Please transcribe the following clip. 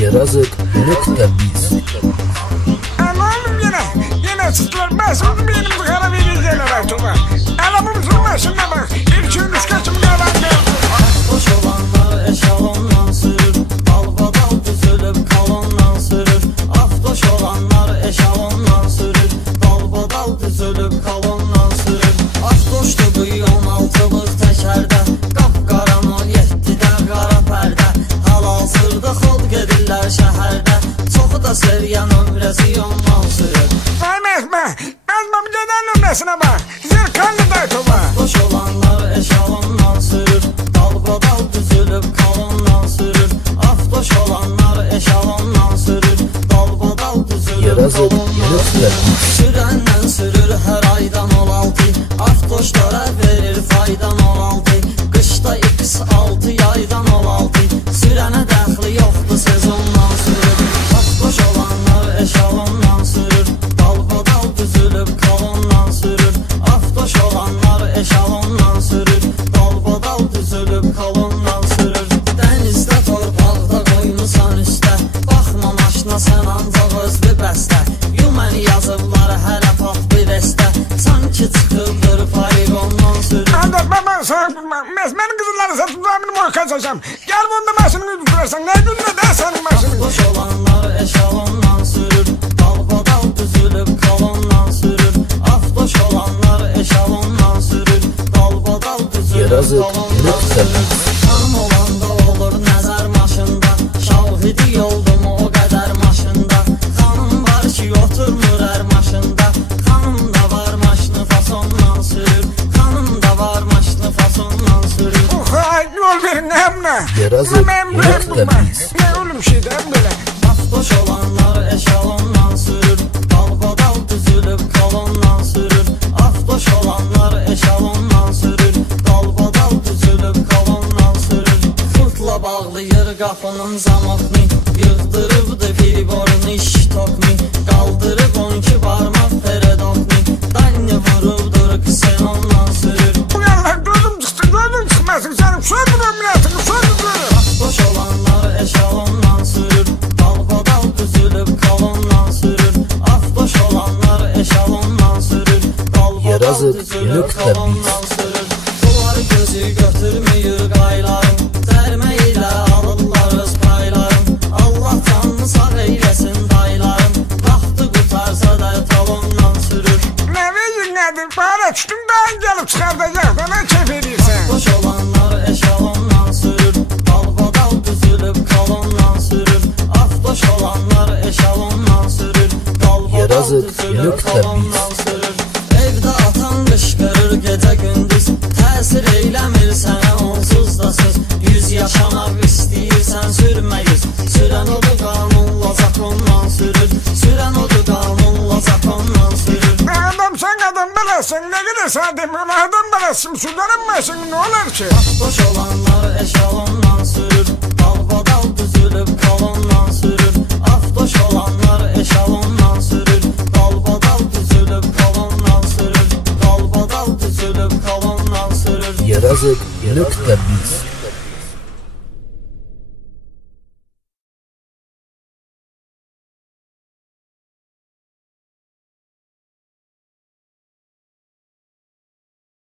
Yerazık.biz. Aman yine sizler başımızı benim kara vereceğler artık. Alamımızın başına bak. İlk üç kaçım yalan geldi. Boş olanlar eşalondan sürür, dalbadal düzülüp kalondan sürür. Aftoş olanlar eşalondan sürür, dalbadal düzülüp kalondan sürür. Aftoşdu bu 16'lık təkərdə, qapqaran 17-də qara pərdə. Hal-hazırda xolq edirlər şəhərdə, çoxu da seriyan ömrəsi yondan sürür. Vay mehme, azmam gelen ömresine bak. Zirkanlı daytoma. Aftoş olanlar eşalondan sürür, dalbadal düzülüp kalondan sürür. Aftoş olanlar eşalondan sürür, dalbadal düzülüp kalondan sürür. Sürəndən sürür hər aydan 16, aftoşlara verir faydan 16. Qışda X6 yaydan 16, sürənə dəxli yoxdur sezondan sürür. Aftoş olanlar eşalondan sürür, dalbadal düzülüp kalondan sürür. Aftoş olanlar eşalondan sürür, dalbadal düzülüp kalondan sürür. Dənizdə torpaqda qoymusan üstə, baxma maşına sən ancaq özlü bəstə. Yuməni yazıblar hələ pop bir dəstə, sanki çıxırdır payqondan sürür. Ancak ben sana mesmenin kızılları satıp zamini boy kaçacağım. Gel bunda maşını tutarsan ne günde de senin maşını. Aftoş olanlar eşalondan sürür, dalbadal düzülüp kalondan sürür. Aftoş olanlar eşalondan sürür, dalbadal düzülüp kalondan sürür. Xanım olanda olur nəzər maşında, şahidi oldum o qədər maşında. Xanım var ki oturmur hər maşında, xanım da var maşını fasondan sürür. Xanım da var maşını fasondan sürür. Ay yol verin hem ne? Yerazık.biz. Ne ölüm şeydi hem böyle. Aftoş olanlar eşalondan sürür, dalbadal düzülüp kalondan sürür. Aftoş olanlar eşalondan sürür, dalbadal düzülüp kalondan sürür. Xırtla bağlayır qapının zamokni, yığdırıbdı filiborni ştokni. Qaldırıb 12 barmaq peredokni, danni vurubdur ksenondan sürür. Bu yanlar gözüm çıktı gözüm çıkmasın senin. Söndür ömriyatını söndür. Aftoş olanlar eşalondan sürür, dalbadal düzülüp kalondan sürür. Aftoş olanlar eşalondan sürür, dalbadal düzülüp kalondan sürür. Bunlar gözü götürmüyor qaylarım, dərmə ilə alırlar öz paylarım. Allah canını sağ eyləsin daylarım, vaxtı qutarsa da talondan sürür. Ne verin nedir? Bana çıktım daha gelip çıkartacak. Bana keyif edirsen. Aftoş olanlar eşalondan sürür, dalbadal düzülüp kalondan sürür. Aftoş olanlar eşalondan sürür, dalbadal düzülüp kalondan sürür. Evdə atan qışqırır gecə gündüz, təsir eyləmir sənə onsuz da söz. 100 yaşamaq istəyirsən sürmə 100, sürən odur qanunla zakondan sürür. Sürən odur qanunla zakondan sürür. Adam sen adam belasın. Ne kadar sadım ona adam belasın. Sudanın başın ne olur ki? Aftoş olanlar eşalondan sürür, dalbadal düzülüp kalondan sürür. Aftoş olanlar eşalondan sürür, dalbadal düzülüp kalondan sürür. Dalbadal düzülüp kalondan sürür. Yerazık.biz.